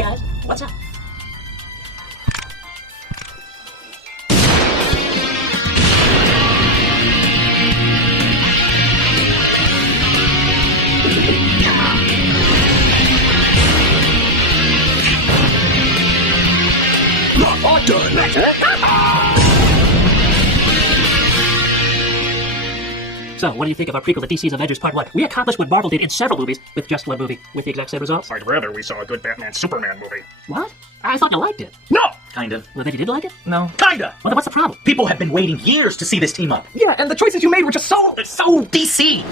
guys, what's up? All done. So, what do you think of our prequel to DC's Avengers Part 1? We accomplished what Marvel did in several movies with just one movie, with the exact same results. I'd rather we saw a good Batman-Superman movie. What? I thought you liked it. No! Kind of. Well, then you didn't like it? No. Kinda! Well, then what's the problem? People have been waiting years to see this team up. Yeah, and the choices you made were just so DC!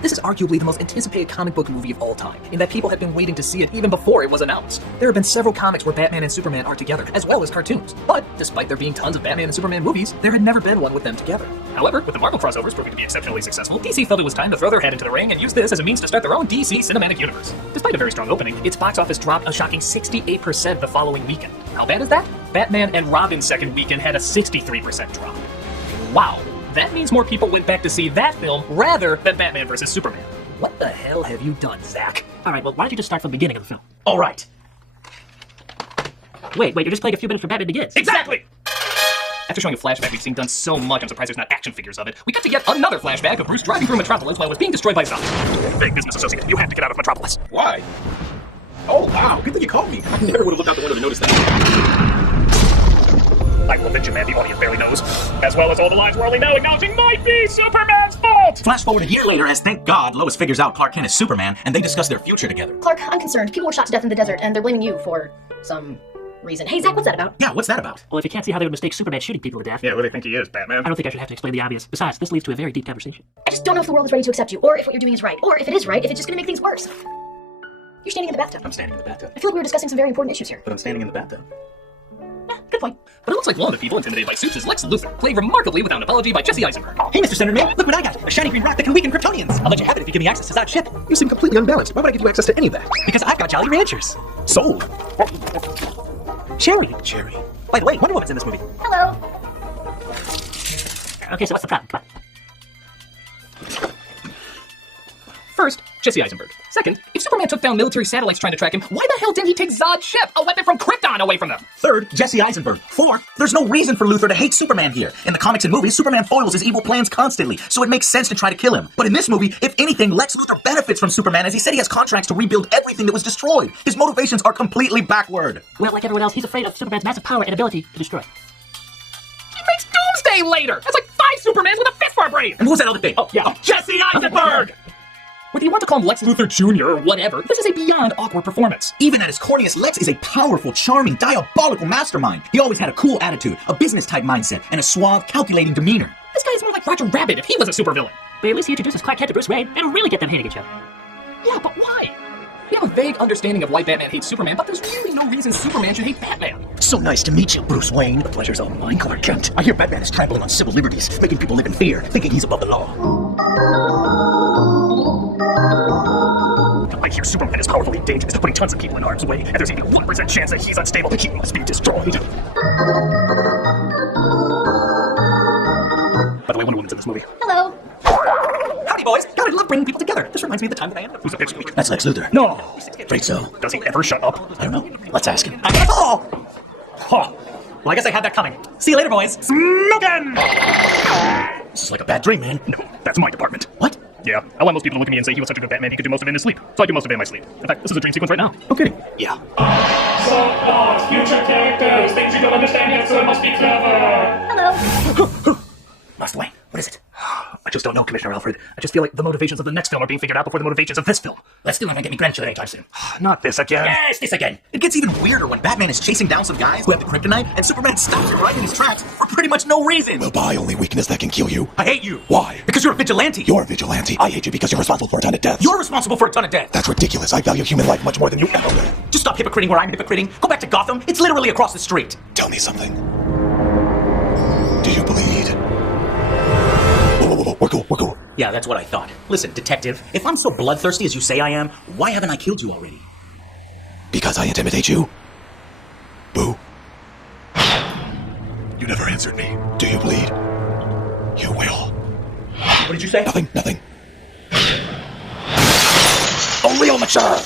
This is arguably the most anticipated comic book movie of all time, in that people have been waiting to see it even before it was announced. There have been several comics where Batman and Superman are together, as well as cartoons. But, despite there being tons of Batman and Superman movies, there had never been one with them together. However, with the Marvel crossovers proving to be exceptionally successful, DC felt it was time to throw their head into the ring and use this as a means to start their own DC cinematic universe. Despite a very strong opening, its box office dropped a shocking 68% the following weekend. How bad is that? Batman and Robin's second weekend had a 63% drop. Wow. That means more people went back to see that film rather than Batman vs. Superman. What the hell have you done, Zach? Alright, well, why don't you just start from the beginning of the film? Alright. Wait, you're just playing a few minutes from Batman Begins. Exactly! After showing a flashback we've seen done so much, I'm surprised there's not action figures of it. We got to yet another flashback of Bruce driving through Metropolis while it was being destroyed by zombies. Fake business associate, you have to get out of Metropolis. Why? Oh, wow, good thing you called me. I never would have looked out the window to notice that. I will avenge a man the audience barely knows, as well as all the lives we're only now acknowledging might be Superman's fault! Flash forward a year later as, thank God, Lois figures out Clark Kent is Superman, and they discuss their future together. Clark, I'm concerned. People were shot to death in the desert, and they're blaming you for some reason. Hey, Zach, what's that about? Yeah, what's that about? Well, if you can't see how they would mistake Superman shooting people to death, Yeah, who do they think he is, Batman? I don't think I should have to explain the obvious. Besides, this leads to a very deep conversation. I just don't know if the world is ready to accept you, or if what you're doing is right, or if it is right, if it's just gonna make things worse. You're standing in the bathtub. I'm standing in the bathtub. I feel like we were discussing some very important issues here. But I'm standing in the bathtub. Good point. But it looks like one of the people intimidated by Supes is Lex Luthor, played remarkably without an apology by Jesse Eisenberg. Hey, Mr. Senator Man, look what I got! A shiny green rock that can weaken Kryptonians! I'll let you have it if you give me access to that ship. You seem completely unbalanced. Why would I give you access to any of that? Because I've got Jolly Ranchers. Sold. Cherry. By the way, Wonder Woman's in this movie. Hello. Okay, so what's the problem? Come on. First, Jesse Eisenberg. Second, if Superman took down military satellites trying to track him, why the hell didn't he take Zod's ship, a weapon from Krypton, away from them? Third, Jesse Eisenberg. Fourth, there's no reason for Luthor to hate Superman here. In the comics and movies, Superman foils his evil plans constantly, so it makes sense to try to kill him. But in this movie, if anything, Lex Luthor benefits from Superman as he said he has contracts to rebuild everything that was destroyed. His motivations are completely backward. Well, like everyone else, he's afraid of Superman's massive power and ability to destroy. He makes Doomsday later! That's like 5 Supermans with a fist for a brain! And what was that other thing? Oh, yeah. Jesse Eisenberg! Whether you want to call him Lex Luthor Jr. or whatever, this is a beyond awkward performance. Even at his corniest, Lex is a powerful, charming, diabolical mastermind. He always had a cool attitude, a business-type mindset, and a suave, calculating demeanor. This guy is more like Roger Rabbit if he was a supervillain. But at least he introduces Clark Kent to Bruce Wayne and really get them hating each other. Yeah, but why? We have a vague understanding of why Batman hates Superman, but there's really no reason Superman should hate Batman. So nice to meet you, Bruce Wayne. The pleasure's all mine, Clark Kent. I hear Batman is trampling on civil liberties, making people live in fear, thinking he's above the law. I hear Superman is powerfully dangerous, putting tons of people in harm's way, and there's even 1% chance that he's unstable. He must be destroyed. By the way, Wonder Woman's in this movie. Hello. Howdy, boys. God, I love bringing people together. This reminds me of the time that I ended up. Who's up next week? That's Lex Luthor. No. Afraid so. Does he ever shut up? I don't know. Let's ask him. Oh! Huh. Well, I guess I had that coming. See you later, boys. Smokin'! This is like a bad dream, man. No, that's my department. What? Yeah, I want most people to look at me and say he was such a good Batman he could do most of it in his sleep. So I do most of it in my sleep. In fact, this is a dream sequence right now. Okay. Yeah. So, future characters, things you don't understand yet, so it must be clever. Hello. Master Wayne, what is it? I just don't know, Commissioner Alfred. I just feel like the motivations of the next film are being figured out before the motivations of this film. Let's still not gonna get me grandchildren anytime soon. Not this again. Yes, this again. It gets even weirder when Batman is chasing down some guys who have the kryptonite, and Superman stops him right in his tracks for pretty much no reason. Well, by only weakness that can kill you. I hate you. Why? Because you're a vigilante. You're a vigilante. I hate you because you're responsible for a ton of deaths. You're responsible for a ton of death. That's ridiculous. I value human life much more than you ever will. Just stop hypocriting where I'm hypocriting. Go back to Gotham. It's literally across the street. Tell me something. Do you bleed? Whoa, we're cool. Yeah, that's what I thought. Listen, detective, if I'm so bloodthirsty as you say I am, why haven't I killed you already? Because I intimidate you? Boo. You never answered me. Do you bleed? You will. What did you say? Nothing. Only on mature.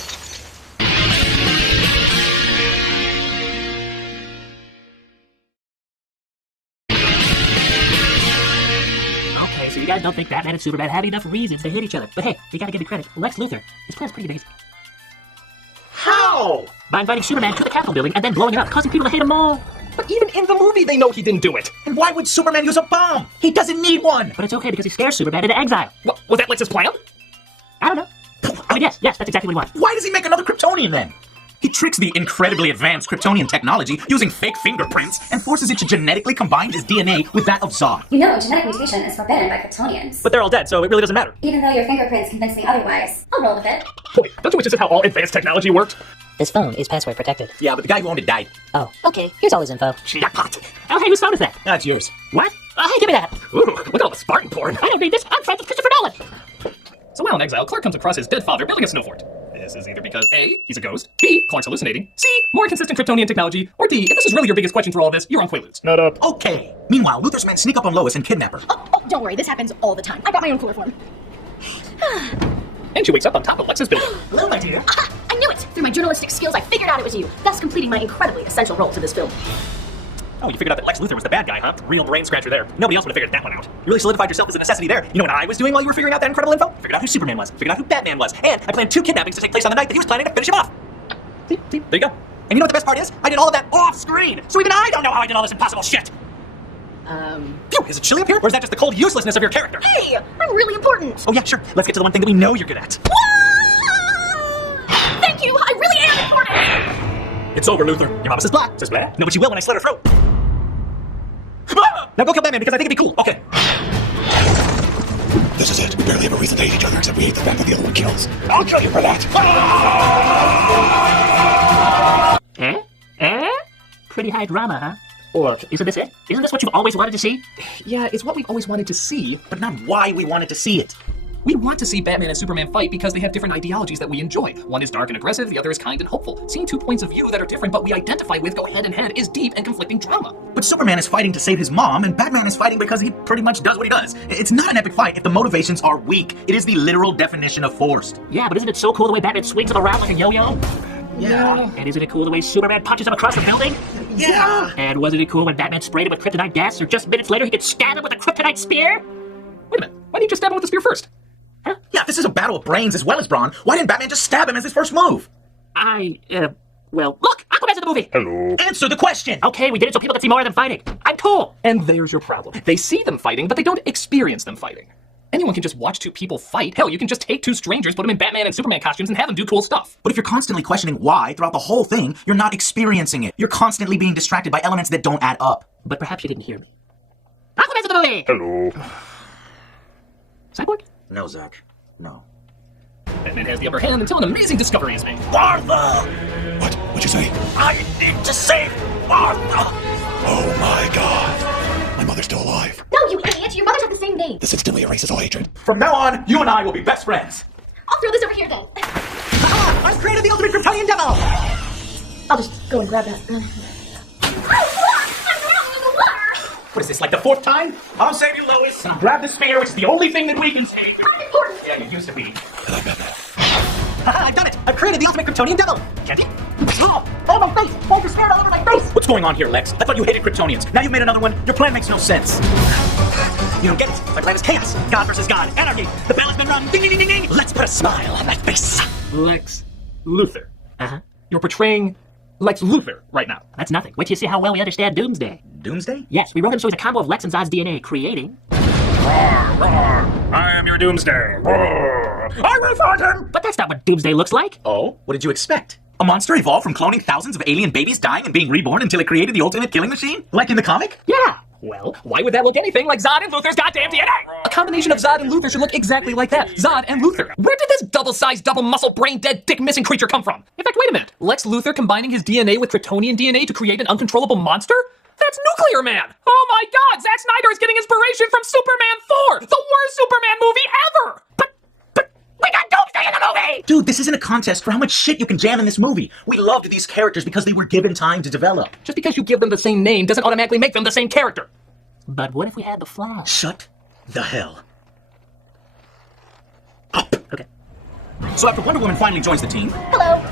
guys don't think Batman and Superman have enough reasons to hate each other. But hey, you gotta give me credit. Lex Luthor, his plan's pretty amazing. How? By inviting Superman to the Capitol building and then blowing it up, causing people to hate him more. But even in the movie, they know he didn't do it. And why would Superman use a bomb? He doesn't need one. But it's okay because he scares Superman into exile. What, was that Lex's plan? I don't know. I mean, yes, that's exactly what he wants. Why does he make another Kryptonian then? He tricks the incredibly advanced Kryptonian technology using fake fingerprints and forces it to genetically combine his DNA with that of Zod. You know, genetic mutation is forbidden by Kryptonians. But they're all dead, so it really doesn't matter. Even though your fingerprints convince me otherwise, I'll roll with it. Wait, don't you wish this is how all advanced technology worked? This phone is password protected. Yeah, but the guy who owned it died. Oh, okay. Here's all his info. Jackpot. Oh, hey, whose phone is that? That's yours. What? Oh, hey, give me that. Ooh, look at all the Spartan porn. I don't need this. I'm friends with Christopher Nolan. So while in exile, Clark comes across his dead father building a snow fort. This is either because A, he's a ghost, B, Clark's hallucinating, C, more consistent Kryptonian technology, or D, if this is really your biggest question for all this, you're on Quaaludes. Not up. Okay. Meanwhile, Luthor's men sneak up on Lois and kidnap her. Oh, don't worry, this happens all the time. I got my own cooler form. And she wakes up on top of Lex's building. Hello, my dear. Aha! I knew it! Through my journalistic skills, I figured out it was you, thus completing my incredibly essential role to this film. Oh, you figured out that Lex Luthor was the bad guy, huh? Real brain scratcher there. Nobody else would have figured that one out. You really solidified yourself as a necessity there. You know what I was doing while you were figuring out that incredible info? Figured out who Superman was, figured out who Batman was, and I planned 2 kidnappings to take place on the night that he was planning to finish him off. See, there you go. And you know what the best part is? I did all of that off screen, so even I don't know how I did all this impossible shit. Phew, is it chilly up here, or is that just the cold uselessness of your character? Hey! I'm really important! Oh yeah, sure. Let's get to the one thing that we know you're good at. Thank you! I really am important! It's over, Luthor. Your mama says blah. Says blah. No, but she will when I slit her throat. Now go kill Batman because I think it'd be cool. Okay. This is it. We barely have a reason to hate each other except we hate the fact that the other one kills. I'll kill you for that. Pretty high drama, huh? Or isn't this it? Isn't this what you've always wanted to see? Yeah, it's what we've always wanted to see. But not why we wanted to see it. We want to see Batman and Superman fight because they have different ideologies that we enjoy. One is dark and aggressive, the other is kind and hopeful. Seeing 2 points of view that are different but we identify with go head in head is deep and conflicting drama. But Superman is fighting to save his mom, and Batman is fighting because he pretty much does what he does. It's not an epic fight if the motivations are weak. It is the literal definition of forced. Yeah, but isn't it so cool the way Batman swings him around like a yo-yo? Yeah. And isn't it cool the way Superman punches him across the building? Yeah. And wasn't it cool when Batman sprayed him with kryptonite gas, or just minutes later he could stab him with a kryptonite spear? Wait a minute, why didn't you just stab him with the spear first? Yeah, this is a battle of brains as well as brawn. Why didn't Batman just stab him as his first move? Well, look! Aquaman's in the movie! Hello. Answer the question! Okay, we did it so people could see more of them fighting. I'm cool! And there's your problem. They see them fighting, but they don't experience them fighting. Anyone can just watch 2 people fight. Hell, you can just take 2 strangers, put them in Batman and Superman costumes, and have them do cool stuff. But if you're constantly questioning why throughout the whole thing, you're not experiencing it. You're constantly being distracted by elements that don't add up. But perhaps you didn't hear me. Aquaman's in the movie! Hello. Cyborg? No, Zach. No. Batman has the upper hand until an amazing discovery is made. Martha! What? What'd you say? I need to save Martha! Oh my god. My mother's still alive. No, you idiot! Your mothers have the same name! This instantly erases all hatred. From now on, you and I will be best friends. I'll throw this over here then. Haha! I've created the ultimate Kryptonian devil! I'll just go and grab that. What is this, like the 4th time? I'll save you, Lois. Grab the spear, which is the only thing that we can save. I'm important! Yeah, you used to be. I like Batman. Haha, I've done it! I've created the ultimate Kryptonian devil! Candy? Oh, my face! Hold your spear all over my face! What's going on here, Lex? I thought you hated Kryptonians. Now you've made another one. Your plan makes no sense. You don't get it. My plan is chaos. God versus God. Anarchy. The bell has been rung. Ding, ding, ding, ding, ding. Let's put a smile on that face. Lex Luthor. Uh-huh. You're portraying Lex Luthor right now. That's nothing. Wait till you see how well we understand Doomsday. Doomsday? Yes, we wrote him so he's a combo of Lex and Zod's DNA, creating... Roar, roar. I am your doomsday. Roar. I will find him. But that's not what Doomsday looks like. Oh? What did you expect? A monster evolved from cloning thousands of alien babies dying and being reborn until it created the ultimate killing machine? Like in the comic? Yeah! Well, why would that look anything like Zod and Luthor's goddamn DNA? A combination of Zod and Luthor should look exactly like that. Zod and Luthor. Where did this double-sized, double-muscle, brain-dead, dick-missing creature come from? In fact, wait a minute. Lex Luthor combining his DNA with Kryptonian DNA to create an uncontrollable monster? That's Nuclear Man! Oh my god, Zack Snyder is getting inspiration from Superman 4! The worst Superman movie ever! But we got Doomsday in the movie! Dude, this isn't a contest for how much shit you can jam in this movie. We loved these characters because they were given time to develop. Just because you give them the same name doesn't automatically make them the same character. But what if we had the Flash? Shut the hell up. Okay. So after Wonder Woman finally joins the team, Hello!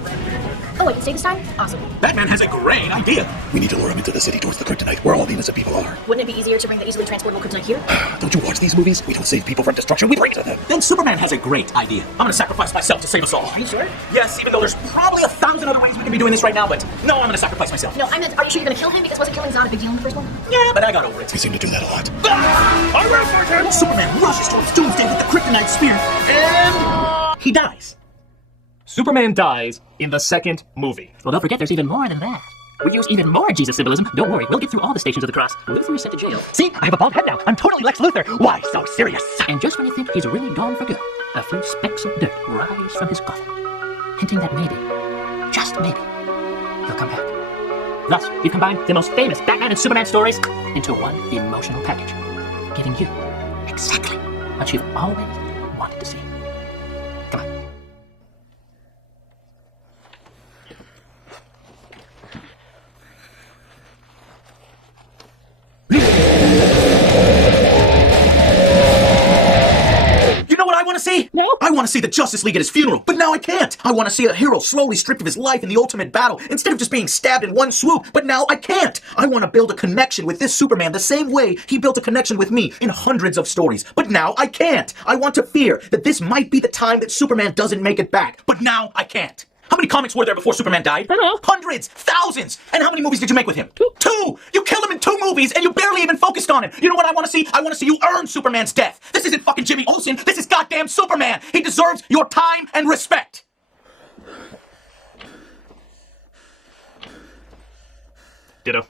Oh, I can stay this time? Awesome. Batman has a great idea. We need to lure him into the city towards the kryptonite, where all the innocent people are. Wouldn't it be easier to bring the easily transportable kryptonite here? Don't you watch these movies? We don't save people from destruction, we bring it to them. Then Superman has a great idea. I'm gonna sacrifice myself to save us all. Are you sure? Yes, even though there's probably 1,000 other ways we can be doing this right now, but no, I'm gonna sacrifice myself. No, are you sure you're gonna kill him? Because wasn't killing Zod a big deal in the first one? Yeah, but I got over it. We seem to do that a lot. I ran for him! Superman rushes towards Doomsday with the kryptonite spear, and he dies. Superman dies in the second movie. Well, don't forget there's even more than that. We use even more Jesus symbolism. Don't worry, we'll get through all the Stations of the Cross. Luthor is sent to jail. See, I have a bald head now. I'm totally Lex Luthor. Why so serious? And just when you think he's really gone for good, a few specks of dirt rise from his coffin, hinting that maybe, just maybe, he'll come back. Thus, we've combined the most famous Batman and Superman stories into one emotional package, giving you exactly what you've always wanted to see. Come on. You know what I want to see? No? I want to see the Justice League at his funeral, but now I can't. I want to see a hero slowly stripped of his life in the ultimate battle, instead of just being stabbed in one swoop, but now I can't. I want to build a connection with this Superman the same way he built a connection with me in hundreds of stories, but now I can't. I want to fear that this might be the time that Superman doesn't make it back, but now I can't. How many comics were there before Superman died? I don't know. Hundreds, thousands. And how many movies did you make with him? Two. You killed him in 2 movies, and you barely even focused on him. You know what I want to see? I want to see you earn Superman's death. This isn't fucking Jimmy Olsen. This is goddamn Superman. He deserves your time and respect. Ditto.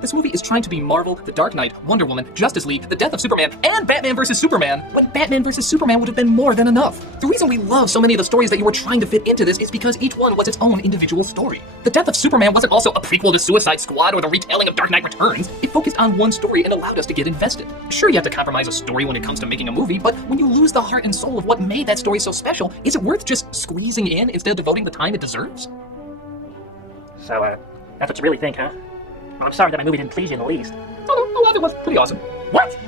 This movie is trying to be Marvel, The Dark Knight, Wonder Woman, Justice League, The Death of Superman, and Batman vs. Superman, when Batman vs. Superman would have been more than enough. The reason we love so many of the stories that you were trying to fit into this is because each one was its own individual story. The Death of Superman wasn't also a prequel to Suicide Squad or the retelling of Dark Knight Returns. It focused on one story and allowed us to get invested. Sure, you have to compromise a story when it comes to making a movie, but when you lose the heart and soul of what made that story so special, is it worth just squeezing in instead of devoting the time it deserves? So, that's what you really think, huh? Well, I'm sorry that my movie didn't please you in the least. Oh, no, a lot of it was pretty awesome. What?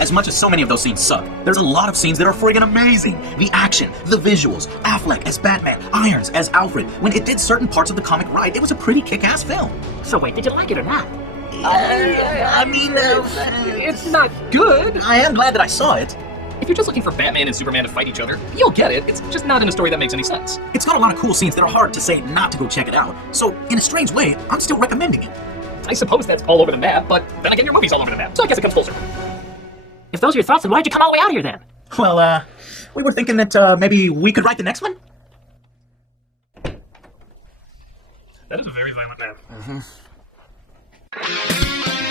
As much as so many of those scenes suck, there's a lot of scenes that are friggin' amazing. The action, the visuals, Affleck as Batman, Irons as Alfred. When it did certain parts of the comic right, it was a pretty kick-ass film. So wait, did you like it or not? It's not good. I am glad that I saw it. If you're just looking for Batman and Superman to fight each other, you'll get it. It's just not in a story that makes any sense. It's got a lot of cool scenes that are hard to say not to go check it out. So, in a strange way, I'm still recommending it. I suppose that's all over the map, but then again, your movie's all over the map, so I guess it comes full circle. If those are your thoughts, then why'd you come all the way out here then? Well, we were thinking that maybe we could write the next one? That is a very violent man.